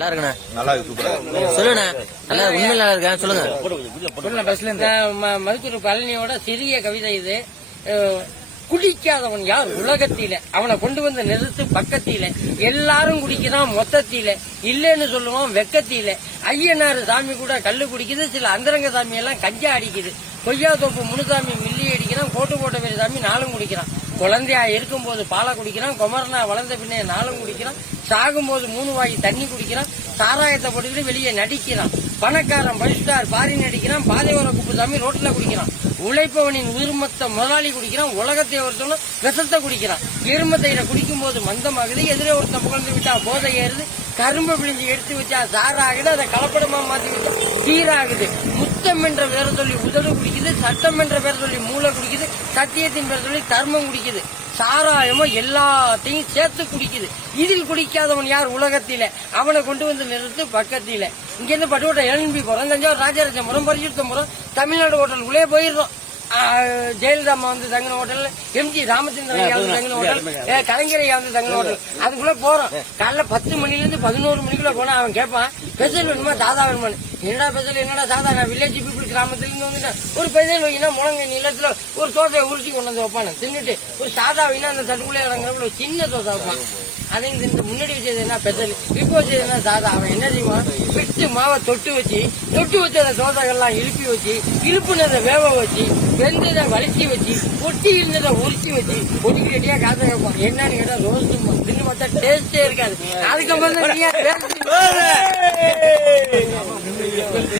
நல்லா இருக்குண்ணா. நல்லா இருக்கு. சூப்பரா சொல்லுண்ணா. நல்லா உண்மையில நல்லா இருக்கேன். சொல்லுங்க. மருத்துவர் பழனியோட சிறிய கவிதை இது. குடிக்காதவன் யார் உலகத்தில, அவனை கொண்டு வந்து நிறுத்து பக்கத்தில, எல்லாரும் குடிக்கிறான் மொத்தத்தில, இல்லன்னு சொல்லுவான் வெக்கத்தில, ஐயனாறு சாமி கூட கல்லு குடிக்குது, சில அந்தரங்க சாமி எல்லாம் கஞ்சா அடிக்குது, கொய்யா தோப்பு முனுசாமி மில்லி அடிக்கிறான், கோட்டு போட்ட வேறு சாமி நாளும் குடிக்கிறான், குழந்தையா இருக்கும் போது பாலை குடிக்கிறான், குமரனா வளர்ந்த பின்னே நாளும் குடிக்கிறான், சாகும் போது 3 வாய் தண்ணி குடிக்கிறான், சாராயத்தை போட்டுக்கிட்டு வெளியே நடிக்கிறான், பணக்காரன் பஸ்டார் பாரி நடிக்கிறான், பாதையோர குப்புசாமி ரோட்ல குடிக்கிறான், உழைப்பவனின் உரிமத்தை முதலாளி குடிக்கிறான், உலகத்தை ஒருத்தவனும் விஷத்தை குடிக்கிறான், எருமத்தையில குடிக்கும் போது மந்தமாகுது, எதிரே ஒருத்தன் புகழ்ந்து விட்டா போதை ஏறுது, கரும்பு பிழிஞ்சு எடுத்து வச்சா சாராகுது, அதை கலப்படமா மாத்தி வச்சா சீராகுது, முத்தம் என்ற பேரை சொல்லி உதடு குடிக்குது, சட்டம் என்ற பேரை சொல்லி மூளை குடிக்குது, சத்தியத்தின் பேரை சொல்லி தர்மம் குடிக்குது, சாராயமோ எல்லாத்தையும் சேர்த்து குடிக்குது, இதில் குடிக்காதவன் யார் உலகத்தில, அவனை கொண்டு வந்து நிறுத்து பக்கத்தில. இங்க இருந்து பட்டுக்கோட்டை எழும்பி போறோம், தஞ்சாவூர் ராஜராஜபுரம் பரிசுத்தபுரம் தமிழ்நாடு ஹோட்டலுக்குள்ளே போயிடுறோம். ஜெயலலிதா அம்மா வந்து தங்கின ஹோட்டல், எம்ஜி ராமச்சந்திரன் வந்து தங்கின ஹோட்டல், கலைஞரை வந்து தங்கின ஹோட்டல், அதுக்குள்ள போறோம். காலைல 10 மணில இருந்து 11 மணிக்குள்ள போனா அவன் கேட்பான், பெசல் வேணுமா தாதா வேணுமான்னு. என்னடா பெசல், என்னடா தாதா, நான் வில்லேஜ் பீப்புள் கிராமத்துல இருந்து வந்துட்டேன், ஒரு பெசல் வைக்கினா முழங்க நிலத்துல ஒரு தோசையை உருட்டி கொண்டு வந்து வைப்பானு தின்னுட்டு, ஒரு சாதா வைனா அந்த தட்டுக்குள்ளே இறங்குறப்ப ஒரு சின்ன தோசை வைப்பான். அதே முன்னாடி வச்சது என்ன பெசல், இப்போ வச்சது என்ன சாதா. அவன் என்ன செய்வான், பிட்டு மாவை தொட்டு வச்சு அந்த தோசைகள்லாம் இழுப்பி வச்சு, இழுப்புனதை வேக வச்சு, வெந்ததை வலிச்சு வச்சு, ஒட்டி இருந்ததை உரிச்சு வச்சு ஒட்டிக்கு ரெட்டியா காசை வைப்பான். என்னன்னு கேட்டா ரோஸ்ட் தின்னு பார்த்தா டேஸ்டே இருக்காது. அதுக்கப்புறம் தான்